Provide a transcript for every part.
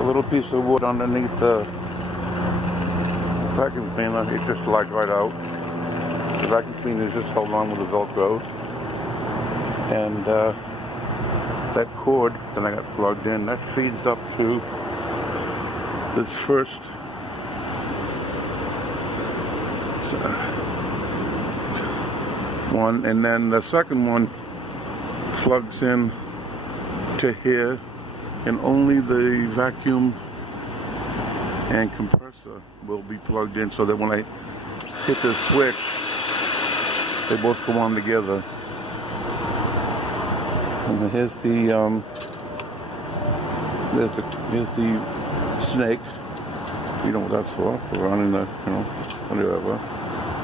a little piece of wood underneath the vacuum cleaner. It just slides right out. The vacuum cleaner is just held on with the Velcro. And that cord that I got plugged in, that feeds up to this first one, and then the second one plugs in to here, and only the vacuum and compressor will be plugged in, so that when I hit the switch, they both go on together. And here's the snake. You know what that's for running the, whatever.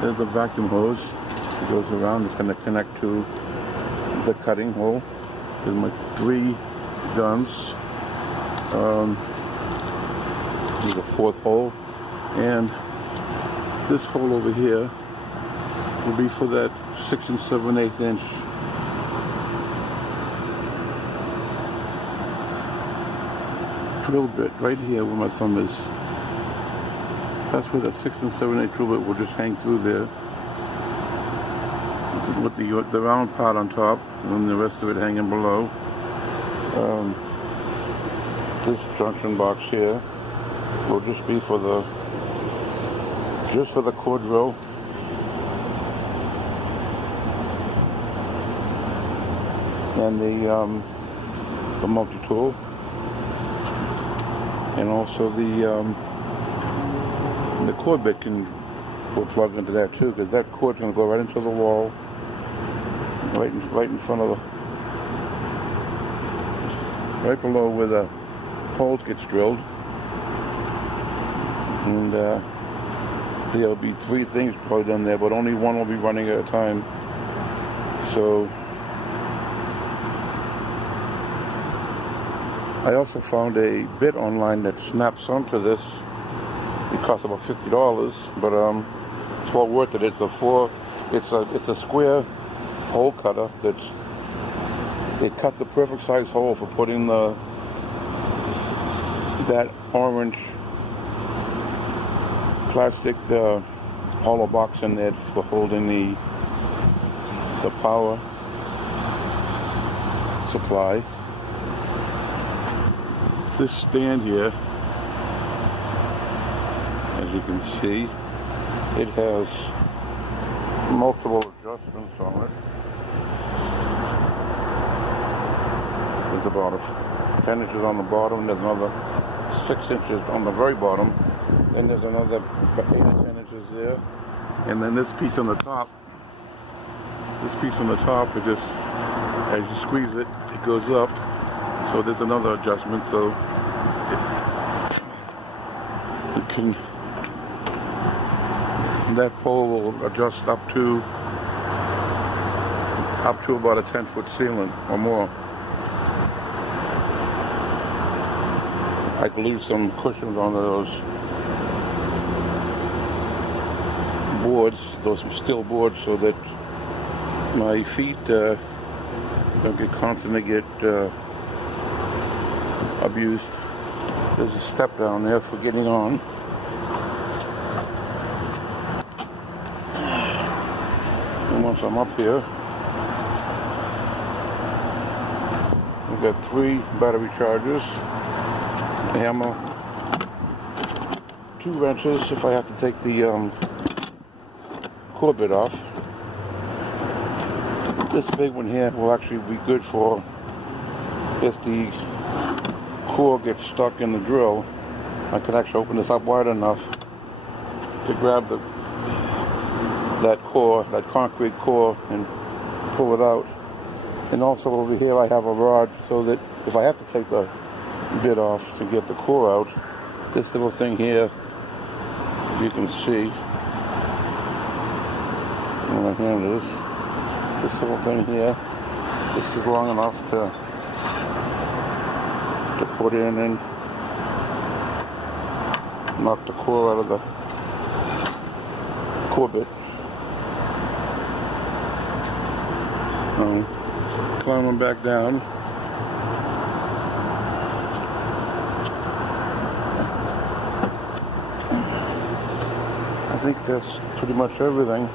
There's the vacuum hose. It goes around. It's going to connect to the cutting hole. There's my 3 guns. There's a 4th hole, and this hole over here will be for that 6 7/8 inch drill bit right here where my thumb is. That's where the 6 7/8 drill bit will just hang through there, with the round part on top, and the rest of it hanging below. This junction box here will just be for the core drill. And the multi-tool, and also the cord bit will plug into that too, because that cord's going to go right into the wall, right in front of right below where the holes gets drilled. And there'll be 3 things plugged in there, but only one will be running at a time. So I also found a bit online that snaps onto this. It costs about $50, but it's well worth it. It's a square hole cutter it cuts the perfect size hole for putting that orange plastic hollow box in there for holding the power supply. This stand here, as you can see, it has multiple adjustments on it. There's about 10 inches on the bottom, there's another 6 inches on the very bottom, then there's another 8 or 10 inches there, and then this piece on the top, it just, as you squeeze it, it goes up. So there's another adjustment, so that pole will adjust up to about a 10-foot ceiling or more. I glued some cushions onto those boards, those steel boards, so that my feet don't get constantly abused. There's a step down there for getting on. And once I'm up here, we've got 3 battery chargers, a hammer, 2 wrenches if I have to take the core bit off. This big one here will actually be good for if the core gets stuck in the drill. I can actually open this up wide enough to grab that concrete core, and pull it out. And also over here I have a rod, so that if I have to take the bit off to get the core out, this little thing here, you can see, where my hand is, this little thing here, this is long enough to put in and knock the core out of the core bit. Climbing back down. think that's pretty much everything.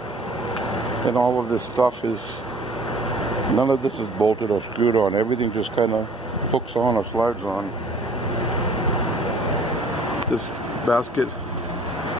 And all of this stuff is, none of this is bolted or screwed on. Everything just kind of hooks on or slides on. This basket